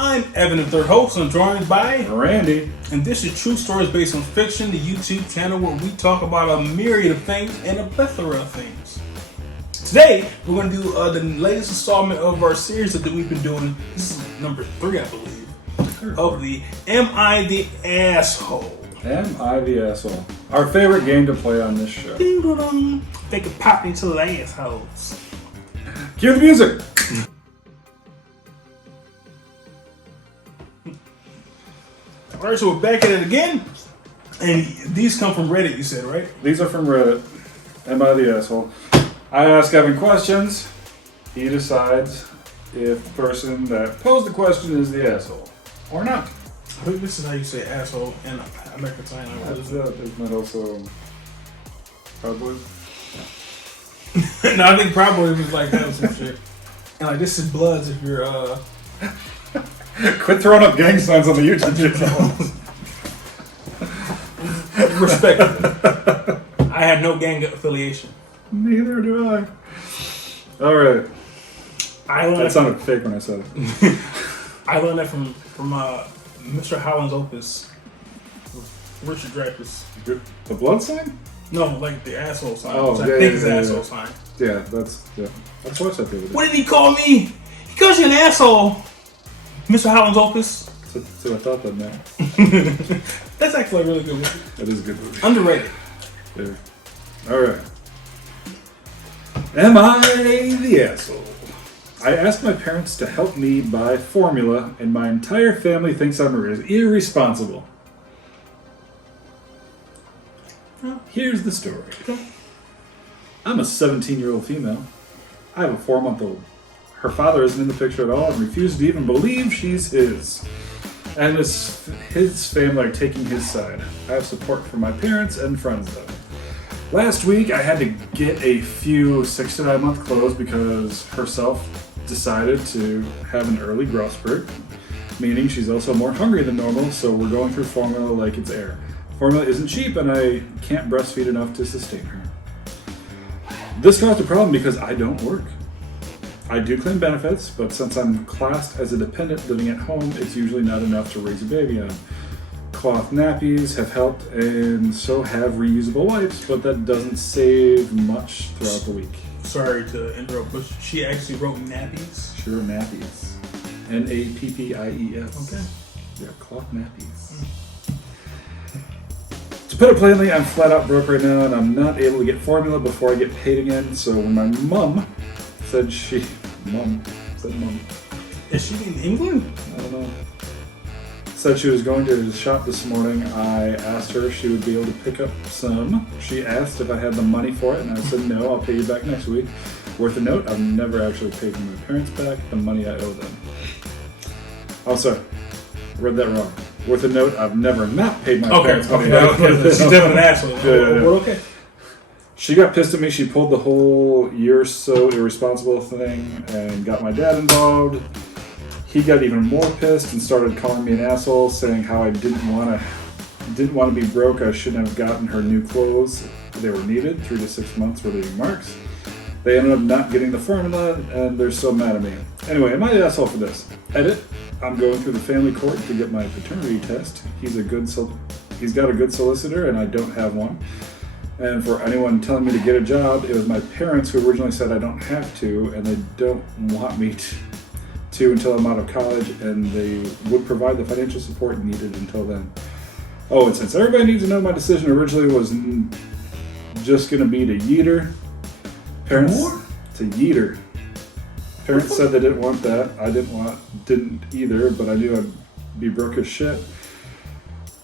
I'm Evan, the third host, and I'm joined by Randy. And this is True Stories Based on Fiction, the YouTube channel where we talk about a myriad of things and a plethora of things. Today, we're going to do the latest installment of our series that we've been doing. This is number 3, I believe, of the Am I the Asshole? Am I the Asshole? Our favorite game to play on this show. Ding-dong. They can pop into the assholes. Cue the music! Alright, so we're back at it again. And these come from Reddit, you said, right? These are from Reddit. Am I the Asshole? I ask Evan questions. He decides if the person that posed the question is the asshole or not. I think this is how you say asshole in American Sign Language. Isn't that also probably? No, I think probably was like that or some shit. And like, this is Bloods if you're, Quit throwing up gang signs on the YouTube channel. respect. I had no gang affiliation. Neither do I. Alright. I learned That sounded fake when I said it. I learned that from Mr. Holland's Opus. Richard Dreyfuss. The blood sign? No, like the asshole sign. Oh, which I yeah, think yeah, is the yeah, asshole yeah. sign. Yeah, that's what I said the other day. What did he call me? He calls you an asshole. Mr. Holland's Opus. So I thought that meant. That's actually a really good movie. That is a good movie. Underrated. There. Alright. Am I the asshole? I asked my parents to help me buy formula, and my entire family thinks I'm irresponsible. Here's the story. I'm a 17-year-old female. I have a 4-month-old. Her father isn't in the picture at all and refuses to even believe she's his. And his family are taking his side. I have support from my parents and friends though. Last week I had to get a few 6 to 9 month clothes because herself decided to have an early growth spurt, meaning she's also more hungry than normal, so we're going through formula like it's air. Formula isn't cheap and I can't breastfeed enough to sustain her. This caused a problem because I don't work. I do claim benefits, but since I'm classed as a dependent living at home, it's usually not enough to raise a baby on. Cloth nappies have helped, and so have reusable wipes, but that doesn't save much throughout the week. Sorry to interrupt, but she actually wrote nappies. Sure, nappies. Nappies. Okay. Yeah, cloth nappies. To put it plainly, I'm flat out broke right now, and I'm not able to get formula before I get paid again, so when my mom said mom. Is she in England? I don't know. Said she was going to the shop this morning. I asked her if she would be able to pick up some. She asked if I had the money for it, and I said no, I'll pay you back next week. Worth a note, I've never actually paid my parents back the money I owe them. Oh, sorry. I read that wrong. Worth a note, I've never not paid my parents money back. She's definitely an asshole. Yeah. Well, okay. She got pissed at me. She pulled the whole "you're so irresponsible" thing and got my dad involved. He got even more pissed and started calling me an asshole, saying how I didn't want to be broke. I shouldn't have gotten her new clothes. They were needed. 3 to 6 months were leaving marks. They ended up not getting the formula, and they're so mad at me. Anyway, am I the asshole for this? Edit. I'm going through the family court to get my paternity test. He's got a good solicitor, and I don't have one. And for anyone telling me to get a job, it was my parents who originally said I don't have to, and they don't want me to until I'm out of college, and they would provide the financial support needed until then. Oh, and since everybody needs to know, my decision originally was just going to be to yeeter. Parents to yeeter. Parents said they didn't want that. I didn't either, but I knew I'd be broke as shit.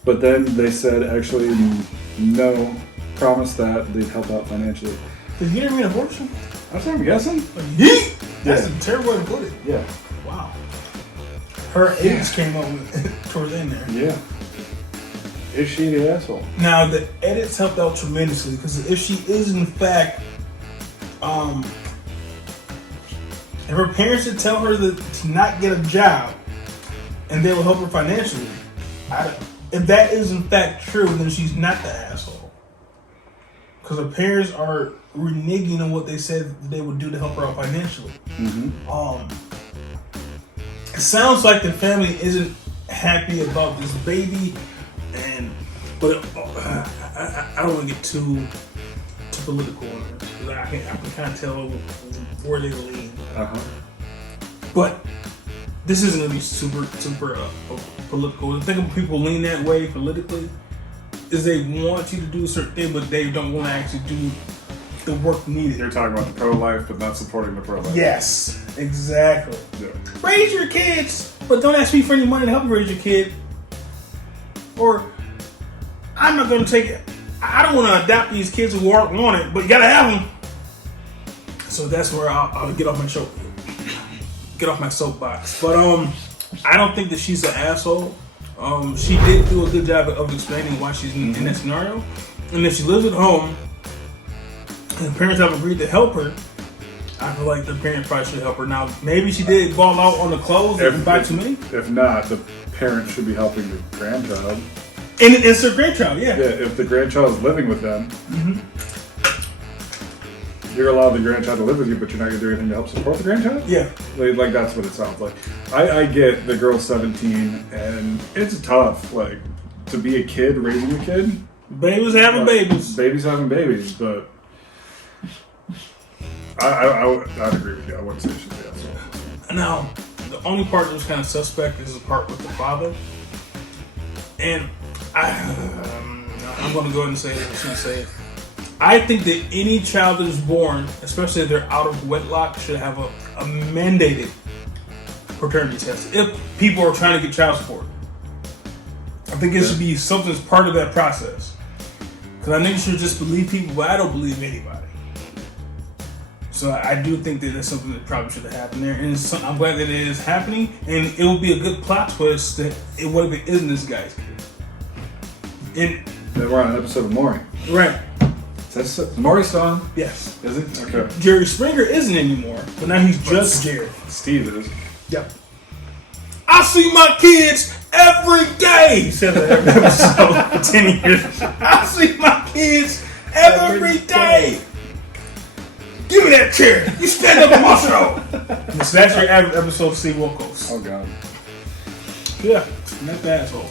But then they said, actually, no. Promised that they'd help out financially. Did you mean abortion? That's what I'm guessing. Yeet! That's a terrible way to put it. Yeah. Wow. Her age came up towards the end there. Yeah. Is she the asshole? Now, the edits helped out tremendously because if she is in fact, if her parents should tell her to not get a job and they will help her financially, if that is in fact true, then she's not the asshole. Because her parents are reneging on what they said they would do to help her out financially. Mm-hmm. It sounds like the family isn't happy about this baby, but I don't want to get too political on it. 'Cause I can kind of tell where they lean. But this isn't going to be super political. The thing when people lean that way politically is they want you to do a certain thing, but they don't want to actually do the work needed. You're talking about the pro-life, but not supporting the pro-life. Yes, exactly. Yeah. Raise your kids, but don't ask me for any money to help you raise your kid. Or I'm not going to take it. I don't want to adopt these kids who aren't wanted, but you got to have them. So that's where I'll get off my soapbox. But I don't think that she's an asshole. She did do a good job of explaining why she's in that scenario. And if she lives at home and the parents have agreed to help her, I feel like the parents probably should help her. Now, maybe she did ball out on the clothes and buy too many. If not, the parent should be helping the grandchild. And it's her grandchild, yeah. Yeah, if the grandchild is living with them, you're allowed the grandchild to live with you, but you're not going to do anything to help support the grandchild? Yeah. Like that's what it sounds like. I get the girl's 17, and it's tough, like, to be a kid raising a kid. Babies having babies. Babies having babies, but I'd agree with you. I wouldn't say she's the asshole. Now, the only part that was kind of suspect is the part with the father. And I'm going to go ahead and say it. I'm just going to say it. I think that any child that is born, especially if they're out of wedlock, should have a mandated paternity test if people are trying to get child support. I think it should be something that's part of that process. Because I think you should just believe people, but I don't believe anybody. So I do think that that's something that probably should have happened there. And I'm glad that it is happening. And it will be a good plot twist that what if it isn't this guy's kid? And we're on an episode of Maury. Right. Is Maury still on? Yes. Is it? Okay. Jerry Springer isn't anymore, but now he's just Jerry. Steve is. Yep. I see my kids every day. He said that every episode for 10 years. I see my kids every day. Give me that chair. You stand up on my show. So that's your average episode of Steve Wilkos. Oh, God. Yeah. Not the asshole.